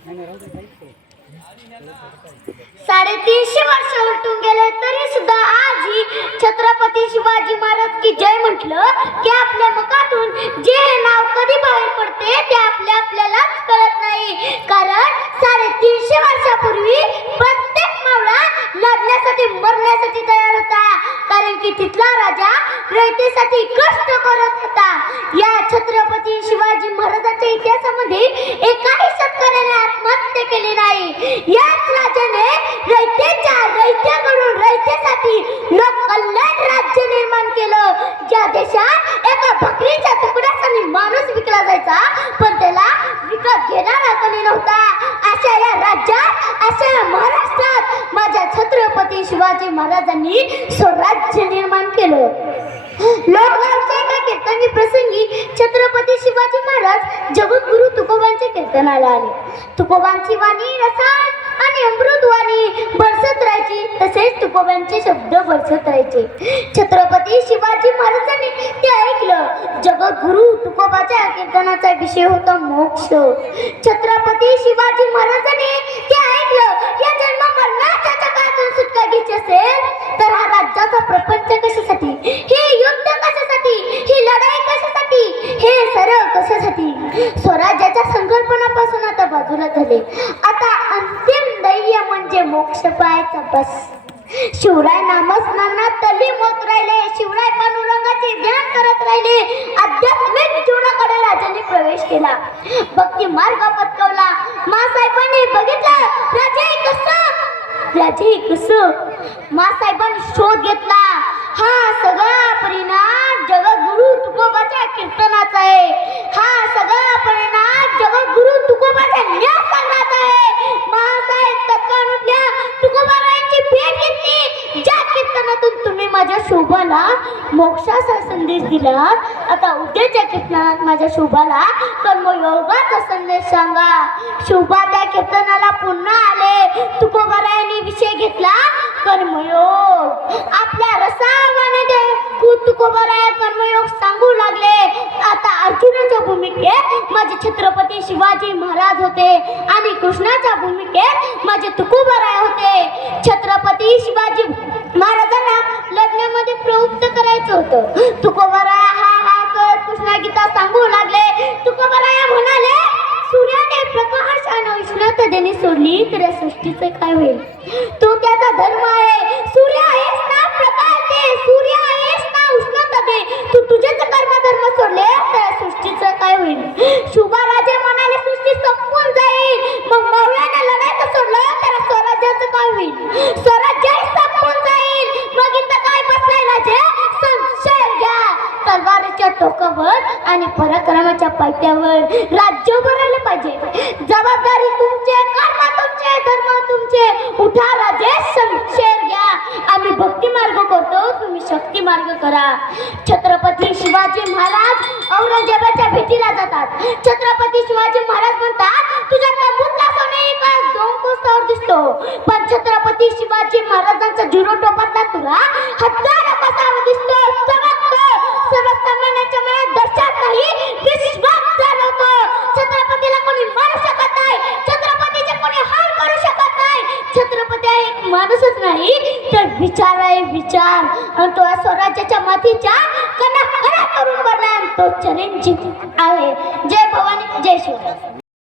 350 वर्ष उलटून गेले तरी सुद्धा आजही छत्रपती शिवाजी महाराज की जय म्हटलं की आपल्या मुखातून जे नाव कधी बाहेर पडते ते आपल्यालाच कळत नाही. कारण 350 वर्षापूर्वी प्रत्येक मावळा लढण्यासाठी मरण्यासाठी तयार होता. कारण की तिथला राजा रयतेसाठी कष्ट करत होता. या छत्रपती शिवाजी महाराजांच्या इतिहासामध्ये एकाही शेतकऱ्याने आत्महत्या केली नाही. याच राजाने रयतेकडून रयतेसाठी लोककल्याण राज्य निर्माण केलं. ज्या देशात एका बकरीच्या तुकड्यासाठी माणूस विकला जायचा पण त्याला विकत घेणारा कोणी नव्हता, अशा या राज्यात, अशा या महाराष्ट्रात माझ्या छत्रपती शिवाजी महाराजांनी स्वराज्य निर्माण केलं. लोकगावच्या एका कीर्तनी प्रसंगी छत्रपती शिवाजी महाराज जगद्गुरु तुकोबांच्या कीर्तनाला आले. तुकोबांची वाणी रसाळ आणि अमृतवाणी बरसत राहायची, तसेच तुकोबांचे शब्द बरसत राहायचे. छत्रपती शिवाजी महाराजांनी ते ऐकलं. जगद्गुरु तुकोबाच्या कीर्तनाचा विषय होता मोक्ष. छत्रपती शिवाजी महाराजांनी ते ऐकलं. या जन्म मरणाच्या चक्रातून सुटका घ्यायची असेल तर हा राज्याचा प्रपंच कशासाठी, हे युद्ध कशासाठी, ही लढाई कशासाठी, हे सर्व कशासाठी. स्वराज्याच्या संकल्पनापासून आता बाजूला झाले. आता अंतिम ध्येय म्हणजे मोक्ष पाहायचा बस. शिवराय नामस्मरणात तल्लीन होत राहिले. शिवराय पांडुरंगाचे ध्यान करत राहिले. आध्यात्मिक जीवनाकडे राजांनी प्रवेश केला. भक्ती मार्ग पत्कवला. मासाहेबांनी बघितलं राजे कसं. मासाहेबांनी शोध घेतला. हा सगळा परिणाम जगद्गुरु तुकोबाच्या कीर्तनाचा आहे. हा सगळा परिणाम जगद्गुरु तुकोबाच्या न्यासंग्रहाचा आहे. मासाहेब तत्काळ उठल्या. तुकोबारायांची भेट घेतली. ज्या कीर्तनातून तुम्ही माझ्या शोभाला मोक्षाचा संदेश दिला, आता उद्याच्या कीर्तनात माझ्या शोभाला कर्मयोगाचा संदेश सांगा. शोभा त्या कीर्तनाला पुन्हा आले. तुकोबारायांनी विषय घेतला कर्मयोग. आपल्या रसावाने तुकोबाराय कर्मयोग सांगू लागले. आता अर्जुनाच्या भूमिकेत माझे छत्रपती शिवाजी महाराज होते आणि कृष्णाच्या भूमिकेत माझे तुकोबाराय होते. छत्रपती शिवाजी महाराजांना लढण्यामध्ये प्रवृत्त करायचं होतं. तुकोबाराय हा करत कृष्णा गीता सांगू लागले. तुकोबाराय म्हणाले, सूर्याने प्रकाश आणि उष्णता देणे सोडली तर या सृष्टीचं काय होईल. तो त्याचा धर्म आहे. सूर्य आहेस ना प्रकाश दे, सूर्य आहेस ना उष्णता दे. तू तुझेच कर्मधर्म सोडले तर सृष्टीचं काय होईल. शुभाराजे म्हणाले, सृष्टी संपून जाईल. मग मावळ्याने लढायचं सोडलं तर स्वराज्याचं काय होईल. स्वराज्यही संपून जाईल. मग इथं काय बसलाय राजे, संशय घ्या. तलवारीच्या टोकावर आणि पराक्रमाच्या पायथ्यावर राज्य उभारायला पाहिजे. जबाबदारी तुमचे, कर्म तुमचे, धर्म तुमचे. उठा राजे, संशय घ्या. आम्ही भक्ती मार्ग करतो, तुम्ही शक्ती मार्ग करा. छत्रपती शिवाजी महाराज औरंगजेबाच्या भेटीला जातात. छत्रपती शिवाजी महाराज म्हणतात, तुझ्या तंबूतला सोने का 2 कोसावर दिसतो, पण छत्रपती शिवाजी महाराजांचा झिरो टोपातला तुरा 1000 कोसावर दिसतो. सर्वसामान्यांच्या मनात दर्शक नाही, विश्वास जाणवतो. छत्रपतीला कोणी मारू शकत नाही. छत्रपतीचे कोणी हाल करू शकत नाही. छत्रपती हा एक माणूसच नाही तर विचार आहे, विचार. आणि तो स्वराज्याच्या मातीच्या कणा करून बनला. तो चिरंजीव आहे. जय भवानी, जय शिवराय.